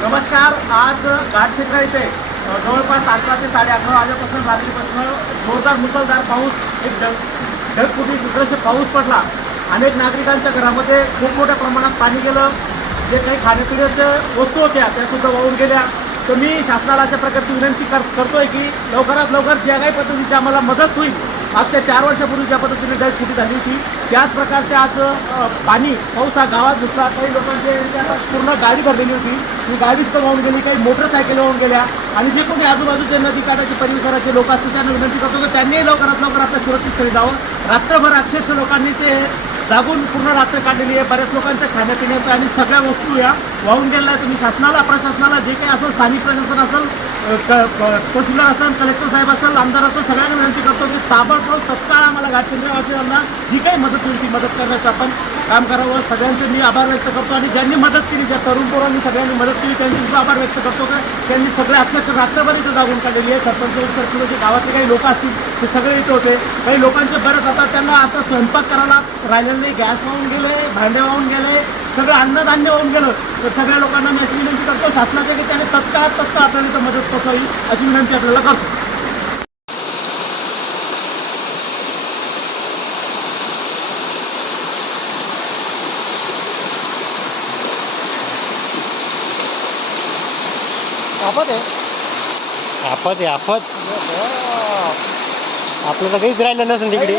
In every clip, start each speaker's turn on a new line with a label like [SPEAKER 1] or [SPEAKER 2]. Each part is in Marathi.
[SPEAKER 1] नमस्कार आज घाटक्षेत्र इथे. जवळपास अकरा ते साडे अकरा वाजेपासून रात्रीपासून जोरदार मुसळधार पाऊस एक ढग ढगफुटी सुदृश्य पाऊस पडला. अनेक नागरिकांच्या घरामध्ये खूप मोठ्या प्रमाणात पाणी गेलं. जे काही खाण्यापिण्याच्या वस्तू होत्या त्यासुद्धा वाहून गेल्या. तर मी शासनाला अशा प्रकारची विनंती कर करतोय की लवकरात लवकर ज्या काही पद्धतीची आम्हाला मदत होईल मागच्या चार वर्षापूर्वी ज्या पद्धतीने ढगफुटी झाली होती त्याच प्रकारचे आज पाणी पाऊस हा गावात घुसला काही लोकांचे पूर्ण गाडी भरलेली होती. ती गाडी सुद्धा वाहून गेली काही मोटरसायकल वाहून गेल्या. आणि जे कोणी आजूबाजूचे नदी काठाचे परिसराचे लोक असतील त्यांना विनंती करतो की त्यांनीही लवकरात लवकर आपल्या सुरक्षित स्थळी जावं. रात्रभर अक्षरशः लोकांनी ते जागून पूर्ण रात्र काढलेली आहे. बऱ्याच लोकांच्या खाण्यापिण्याचं आणि सगळ्या वस्तू या वाहून गेल्या आहेत. तुम्ही शासनाला प्रशासनाला जे काही असेल स्थानिक प्रशासन असेल क- तहसीलदार असेल कलेक्टर साहेब असेल आमदार असेल सगळ्यांना विनंती करतो की ताबडतोब तत्काळ आम्हाला घाटकेंद्रवासियांना जी काही मदत होईल ती मदत करण्याचं आपण काम करावं. सगळ्यांचे मी आभार व्यक्त करतो आणि ज्यांनी मदत केली ज्या तरुण पोरांनी सगळ्यांनी मदत केली त्यांची सुद्धा आभार व्यक्त करतो का? त्यांनी सगळे अक्षरशः रात्रभर इथं जागून काढलेली आहे. सरपंच सरपंच जे गावातले काही लोक असतील ते सगळे इथं होते. काही लोकांचे बरेच आता त्यांना आता स्वयंपाक करायला राहिलेलं नाही. गॅस वाहून गेले भांडे वाहून गेले सगळं अन्नधान्य वाहून गेलं. तर सगळ्या लोकांना मी अशी विनंती करतो शासनाच्या की त्याने तत्काळात तत्काळ आपल्याला इथं मदत पोहोचावी अशी विनंती आपल्याला करतो.
[SPEAKER 2] आफत आहे.
[SPEAKER 3] आफत आहे आफत आपलं तर काहीच राहिलं नसेल तिकडे.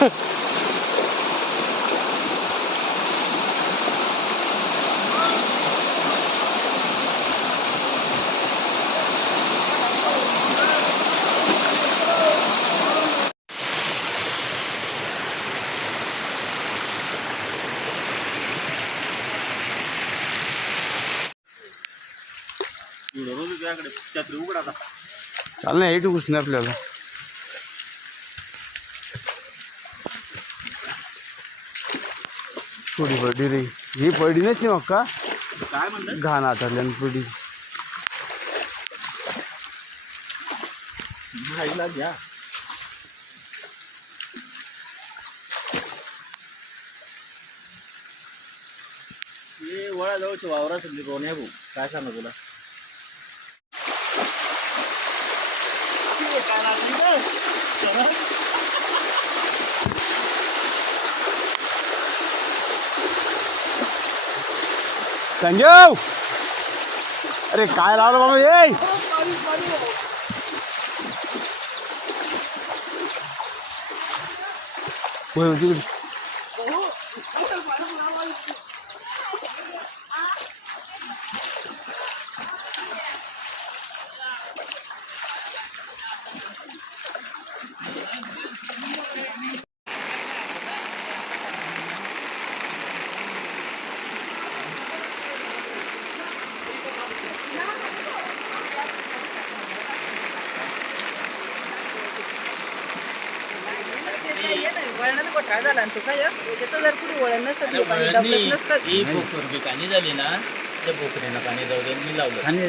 [SPEAKER 2] चाल ना हेट घुसणार आपल्याला. थोडी पडली रे. ही पडली नसती मग का
[SPEAKER 1] काय म्हणतात
[SPEAKER 2] घाण हातातल्यानं पडली
[SPEAKER 1] घ्या. हे वळाजवळचे वावरा सगळी कोण आहे भाऊ. काय सांगा तुला?
[SPEAKER 2] संजीव अरे काय लावलं बाबा ये होय, होय, तिकडे.
[SPEAKER 4] वळणाचा घोटाळा झाला आणि तो काय त्याचं जर पुढे वळण नसतं लोकांनी दबलत नसतं.
[SPEAKER 5] ही पोखर बी पाणी झाली ना त्या पोखरीनं पाणी जाऊ दे मी लावलं.
[SPEAKER 4] आणि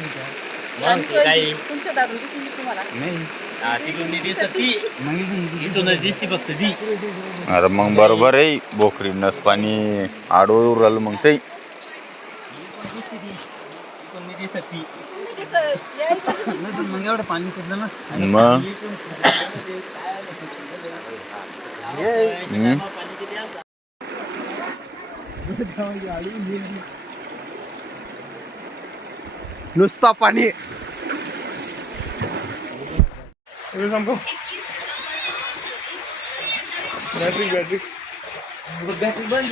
[SPEAKER 5] मग ते
[SPEAKER 4] तुमच्या दारून दिसली मी तुम्हाला?
[SPEAKER 5] हा, तिकडून ती दिसत ती. इथूनच दिसती फक्त ती.
[SPEAKER 6] अरे मग बरोबर आहे बोकरीनंच पाणी आडवून राहिलं मग ते.
[SPEAKER 5] दिसत ती.
[SPEAKER 2] मग एवढं पाणी पडलं ना
[SPEAKER 6] मग हम्म.
[SPEAKER 2] नुसता पाणी
[SPEAKER 1] बॅटरी बॅटरी बॅटरी बंद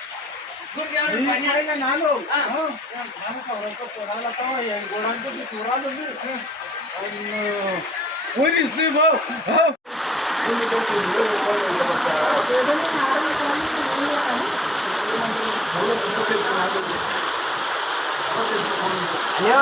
[SPEAKER 1] నాలో చూడాలి చూడాలి పోలీసు
[SPEAKER 5] అయ్యో